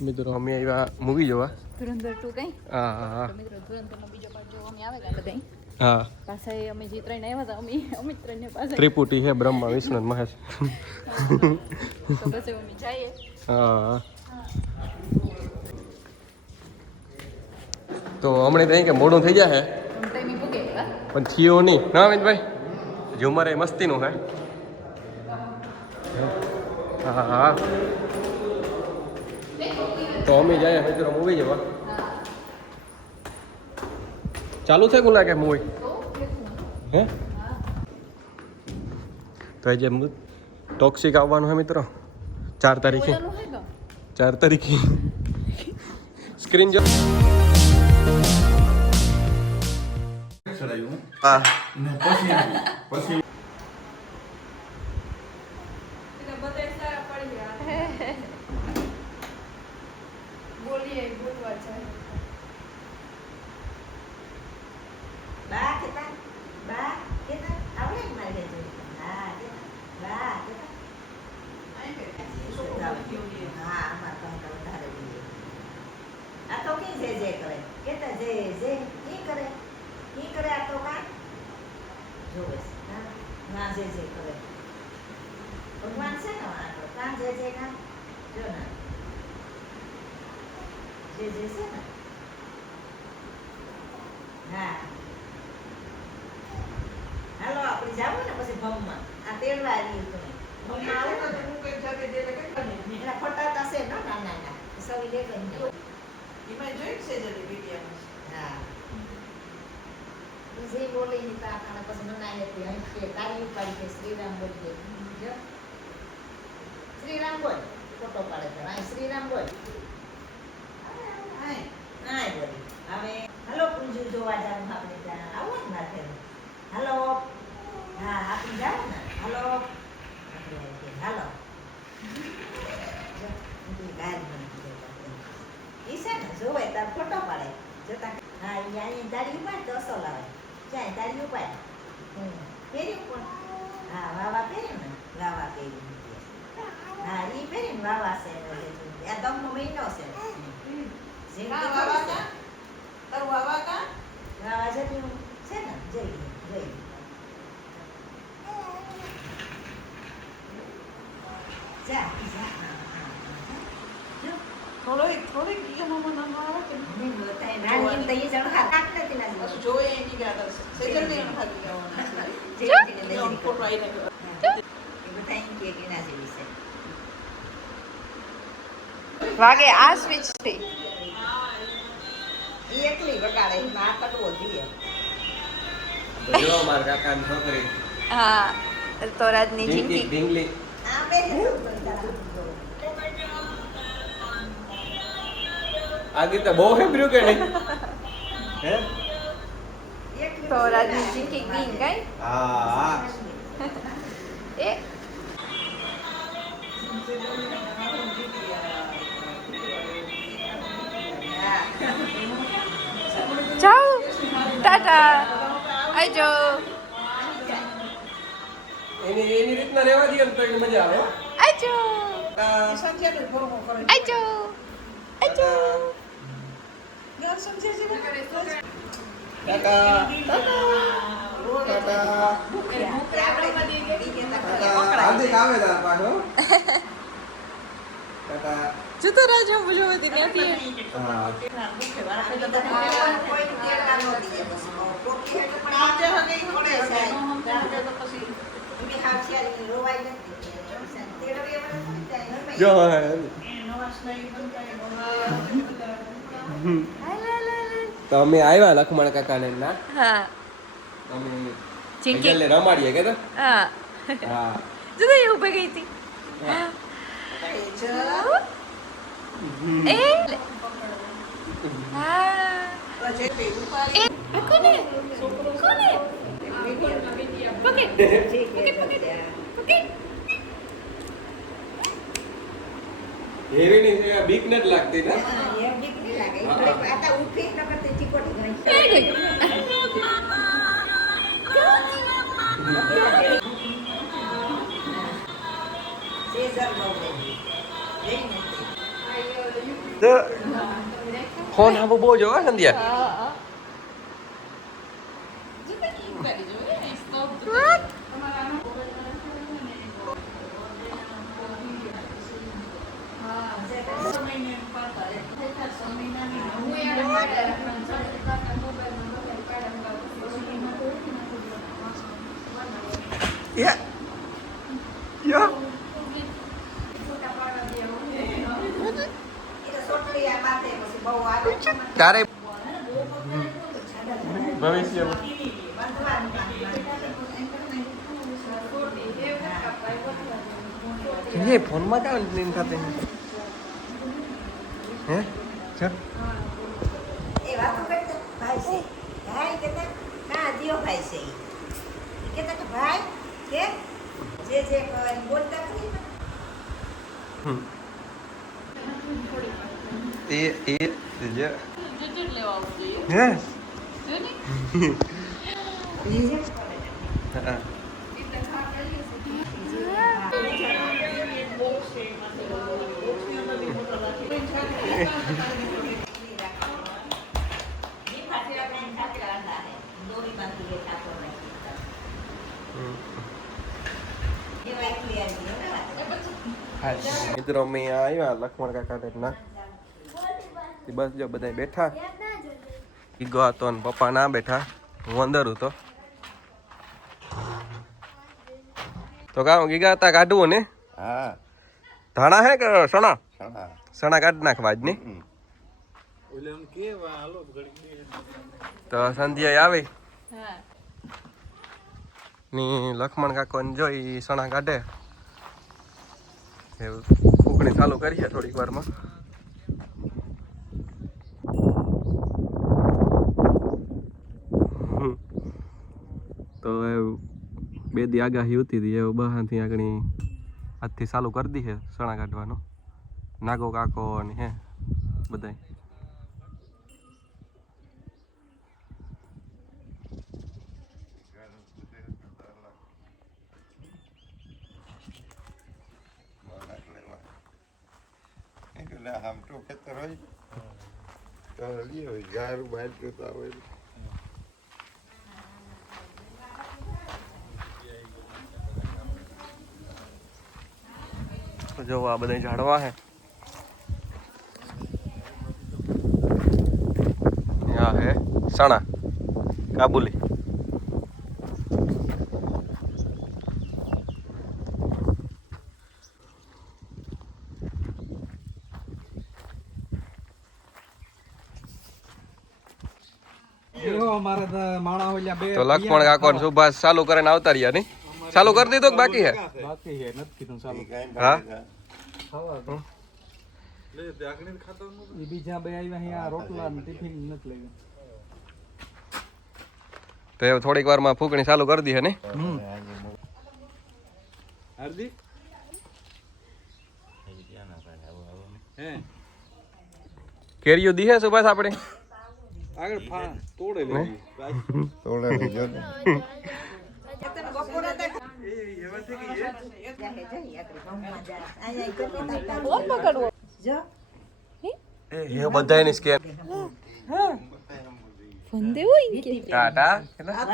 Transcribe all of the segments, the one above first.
મિત્રો અમે આવ્યા મૂવી જોવા ધુરંધર 2 કઈ હા હા તો મિત્રો ધુરંધરનો બીજો પાર્ટ જોવા અમે આવે ગયા બધા હા પાછા અમે જે ત્રણ આવ્યા હતા અમે ત્રણ ને પાછા ત્રિપુટી હે બ્રહ્મા વિષ્ણુ અને મહેશ તો બસ અમે જઈએ હા તો હમણાં ત્યાં કે મોડું થઈ જાય ટાઈમે પૂગે પણ થયો નહીં ના અમિતભાઈ ઝુમર એ મસ્તીનું હે હા હા તો અમે જાય મિત્રો મૂવી જવા ચાલુ છે ગુલા કે મૂવી હે તો આજે ટોક્સિક આવવાનું હે મિત્રો 4 તારીખે 4 તારીખે સ્ક્રીન જો હા પછી બોલીએ બોલવા છે બા કેતા આવડે ને મારે જો હા બા કેતા હા આમાં તો વધારે જોઈએ આ તો કે જે કરે કેતા જે કરે આ તો કા જોવે હા ના જે કરે ભગવાન છે ને આ તો કામ જે કા જો ના જે છે ને હા હાલો આપણે જાવું ને પછી ભમમાં આ તેડવા આવી તો ભમમાં આવો તો હું કઈ જાગે દે કે એના ફટાતા છે ને ના સવી લે ગઈ એમાં જોઈ છે જરી વિડિયામાં હા જે બોલે ની તા આના પછી મનાય હતી અહીં કે તારી ઉપાડી કે શ્રીરામ બોલ દે જો શ્રીરામ બોલ ફોટો પાડે તો અહીં શ્રીરામ બોલ આય બોલી હવે હાલો કુંજુ જોવા જાવ આપણે ત્યાં આવો ને માથે હાલો હા આપણે જાવ ને હાલો હાલો ઈશા ને જોવે તાર ફોટો પાડે જોતા હા અહીંયા દાડી ઉપાડ તો અસલ આવે જાય દાડી ઉપાડ પહેર્યું પણ હા વાવા પહેર્યું ને વાવા પહેર્યું હા ઈ પહેરીને વાવા છે આ દમનો મહિનો છે વાવા જતી છે ને જઈ જા થોડી ગીયામાં આવે કે નહીં બતાય નાની તઈ જણ હાથ નથી ના બસ જોએ એની ગાતા સેજલ ને ખાલી આવવાનું જે ફોટો આઈને એ બતાઈ કે ના જેવી છે વાગે આ સ્વિચ થી એકલી વગાડે માં કડવો દીએ જો માર કાકાની છોકરી હા તો રાજની જિંદગી ઢીંગલી આ બે આ ગીત બહુ હેબ્ર્યું કે નહીં હે તો રાજની જિંદગી ગીન ગઈ હા એ જાઓ ટાટા આવજો એની રીતના રહેવા દઈએ ને તો એને મજા આવે આવજો આવજો આવજો ટાટા ટાટા હાર્દિક આવે તાર પાછો ટાટા જતો રાજો બોલો હતી ત્યાંથી હા જો તો અમે આવ્યા લખમણ કાકાને ના હા અમે ચીંકી એટલે રમાડીએ કે તો હા હા જતો એ ઊભી ગઈ હતી એ હા એ કોને કોને પકડ હેવી ની બીક નથી લાગતી ને એમ બીક નહીં લાગે આ ઉઠી ન કરતે ચીકોટી ગઈ સેઝર નો જઈને ફોન આવો બહુ જોવા સંધ્યા તારે ભવિષ્ય ये फोन में क्या नहीं खाते हैं चल એ વાતો કરતા ભાઈ છે ભાઈ કેતા ના દિયો ભાઈ છે ઈ કેતા કે ભાઈ કે જે બોલતા નથી ये ये हैं મિત્રો મેં આવ્યા લક્ષ્મણ કાકા ના બસ જો બધા બેઠા ઈગો હતો ને પપ્પા ના બેઠા હું અંદર હતો તો કામ ગીગા હતા કાઢવું ને હા ધાણા હે કે સણા સણા સણા કાઢી નાખવા જ ને તો સંધ્યા આવી ની લક્ષ્મણ કાકો ને જોઈ સણા કાઢે એવું ફૂકણી ચાલુ કરીએ થોડીક વારમાં તો બે દી આગાહી હતી હતી એવું બહારથી આગળ આજથી ચાલુ કરી દી છે સણા કાઢવાનો નાગો કાકો ને હે બધાય આમ તો ખેતર હોય તો લઈ હોય ગારું બહાર જતા હોય જો આ બધા ઝાડવા હે આ હે સણા કાબુલી તો લક્ષ્મણ કાકો ને સુભાષ ચાલુ કરીને આવતા રહ્યા ની ચાલુ કરી દીધું કે બાકી હે હા તો એ થોડીક વાર માં ફૂકણી ચાલુ કરી દી હે ને કેરીઓ દી હે સુભાષ આપણે આગળ તોડે લેજો એ બધાની સ્કેન ફંદે હોય કે ટાટા આ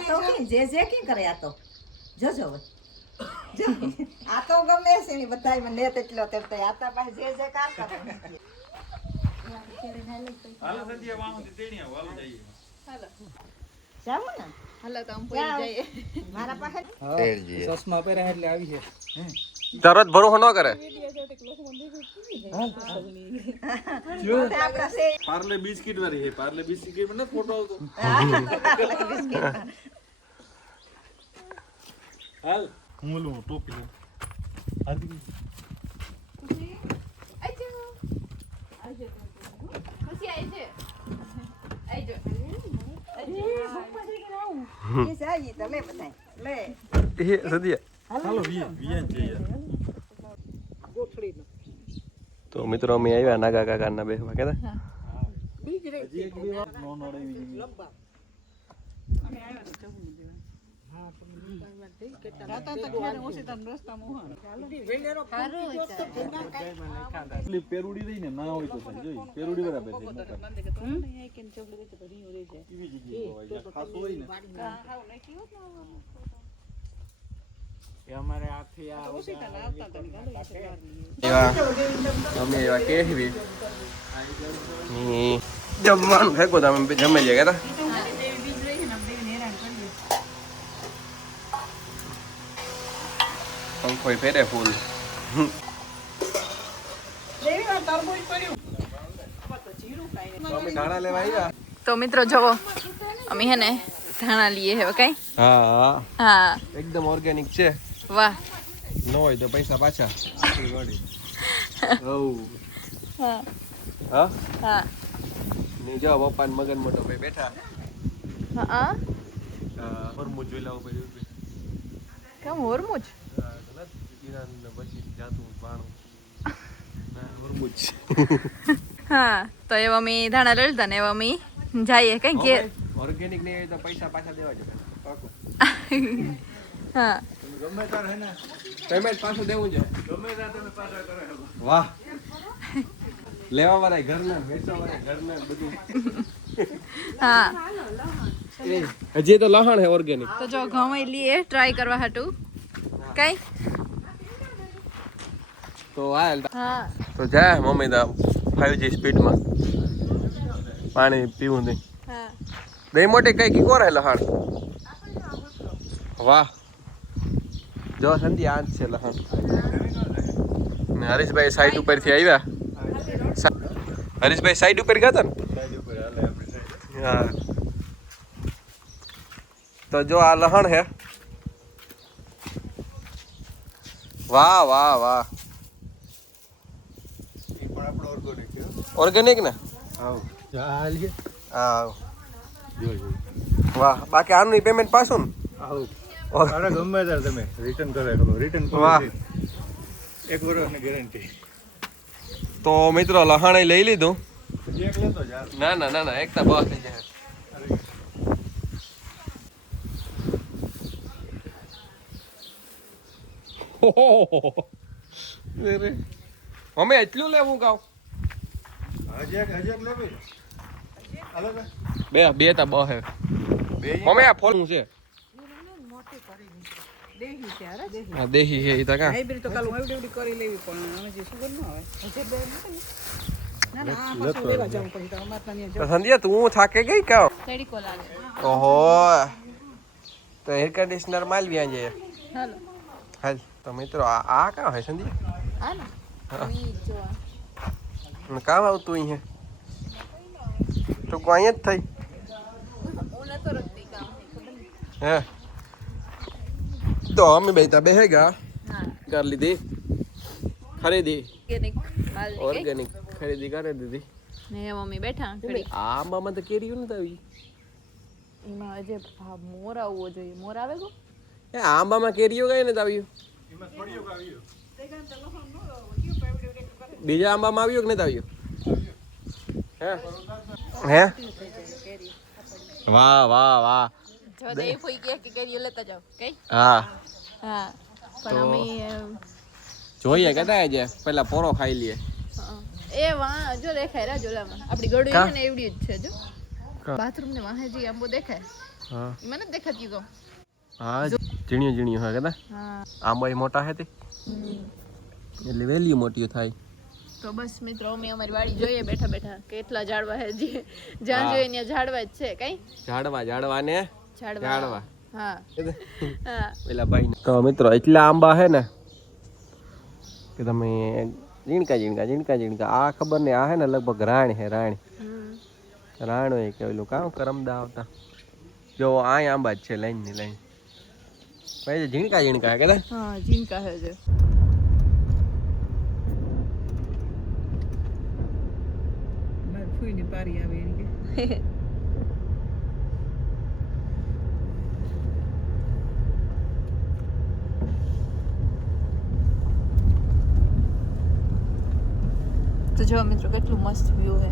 તો જે કે કરે આ તો જોજો જો આ તો ગમે છે ને બધાય મને તેટલો તેટલો આ તો પાસે જે કામ કરે હાલો સંધ્યા વાહુથી તેણીયા વાલો જઈએ હાલો જાવ ને હાલો તો આમ પડી જઈએ મારા પાસે ચશ્મા પહેર્યા એટલે આવી છે તરત ભરોસો ન કરે પાર્લે બિસ્કિટ વાળી છે પાર્લે બિસ્કિટ માં ફોટો આવતો હાલ હું લઉં ટોપી લઉં આજી ખુશી આવી છે આઈજો એ જાય તો લે બધાય લે એ સદિયા હાલો વિયન જઈએ તો મિત્રો અમે આવ્યા નાગા કાકાના બેહવા કેતા હજી એક બે વાર નો નડે પેલી પેરુડી રહી ને ના હોય તો થાય જોઈ પેરુડી બરાબર છે મોટા. એવી જગ્યાએ હોય જ્યાં ખાસ હોય ને અમે એવા કેવી જમવાનું ફેંકો તો અમે જમે જઈએ કે પંખો ફેરે ફૂલ તો મિત્રો જવો અમે હે ને ધાણા લઈએ હવે કઈ હા હા એકદમ ઓર્ગેનિક છે વાહ ન હોય તો પૈસા પાછા હા હા હા ને જો પપ્પા ને મગન મોટો ભાઈ બેઠા હા ફરમું જોઈ લાવો ભાઈ કેમ હોરમુજ ઈરાન ને પછી જાતું બાણું ફરમું હા તો એવા અમે ધાણા લઈ લીધા ને એવા અમે જઈએ કઈ ઘેર ઓર્ગેનિક નહીં હોય તો પૈસા પાછા દેવા જોઈએ હા ગમે તાર હે ને પેમેન્ટ પાછું દેવું છે ગમે તાર તમે પાછા કરો શકો. વાહ લેવા વાળા ઘરના વેચવા વાળા ઘરના બધું હા હજી તો લહણ હે ઓર્ગેનિક તો જો ઘઉં લઈએ ટ્રાય કરવા હાટું કઈ તો હાલ હા તો જા મમ્મી દા 5G સ્પીડમાં પાણી પીવું નહીં હા દહીં મોટી કઈ કી કોરાય લહણ વાહ જો સંધી આજ છે લહણ ને હરીશભાઈ સાઈડ ઉપરથી આવ્યા હરીશભાઈ સાઈડ ઉપર ગયા હતા ને હા તો જો આ લહણ હે વાહ વાહ વાહ ઈ પણ આપણો ઓર્ગેનિક છે ઓર્ગેનિક ને આવ ચાલ કે હા જો જો વાહ બાકી આનું પેમેન્ટ પાછું ને આવ અરે ગમે તાર તમે રિટર્ન કરે શકો રિટર્ન વાહ. પોલિસી 1 વર્ષની ગેરંટી તો મિત્રો લહાણે લઈ લીધું પછી એક લેતો યાર ના ના ના ના એકતા બસ થઈ જાય અમે એટલું લેવું ગાવ હજી એક લેવી હાલો ને બે બે તા બસ હે બે અમે આ ફોન છે હા દેહી હે ઈ તા કા હાઇબ્રિડ તો કાલું એવડી કરી લેવી પણ હવે જે સુગર ન આવે હજી બે ના ના આ પાછું લેવા જવું પડે તો અમાર ત્યાં તો સંધ્યા તું થાકે ગઈ કા તડીકો લાગે ઓહો તો એર કન્ડિશનર માલ વ્યાં જાય હાલો હાલ તો મિત્રો આ કા હે સંધ્યા હા ને ઈ જો અને કામ આવતું અહીંયા તો કોઈ અહીંયા જ થઈ હું નતો રખતી કામ હે તો અમે બેતા બેહે ગયા હા कर લીધી ખરીદી ઓર્ગેનિક માલ લઈ ગઈ. ઓર્ગેનિક ખરીદી કરી દીધી ને મમ્મી બેઠા ઘડી આંબામાં તો કેરી નથી આવી એમાં જે મોર આવવો જોઈએ મોર આવે ગો એ આંબામાં કેરીઓ કઈ નથી આવ્યું એમાં થોડીઓ આવ્યો બીજા આંબામાં આવ્યું કે નથી આવ્યું હે વાહ વાહ વાહ જો દઈ ફોઈ કે કેરીઓ લેતા જાવ કઈ હા હા પણ તો- અમે જોઈએ કેતા છે પેલા પોરો ખાઈ લઈએ એ વાહ જો દેખાય રા જોલામાં આપડી ગળું કા? છે ને એવડી જ છે જો કા? બાથરૂમ ને વાહે જે આંબો દેખાય હા મને જ દેખાતી ગો હા ઝીણિયું ઝીણિયું હોય કેતા હા આંબા મોટા હતી એટલે વેલ્યુ મોટી થાય તો બસ મિત્રો અમે અમારી વાડી જોઈએ બેઠા બેઠા કેટલા ઝાડવા હે જે જ્યાં હા. જોઈએ ત્યાં ઝાડવા જ છે કઈ ઝાડવા ને ઝાડવા. હા હા પેલા ભાઈ તો મિત્રો એટલા આંબા હે ને કે તમે ઝીણકા આ ખબર નહીં આ હે ને લગભગ રાણ હે રાણ હમ. રાણ હોય કે ઓલું કામ કરમદા આવતા જો આ આંબા જ છે લાઈન ની લાઈન ભાઈ ઝીણકા કે હા જીનકા હે જે મારી ફૂઈની પારી આવે એની કે તો જો મિત્રો કેટલું મસ્ત વ્યૂ હે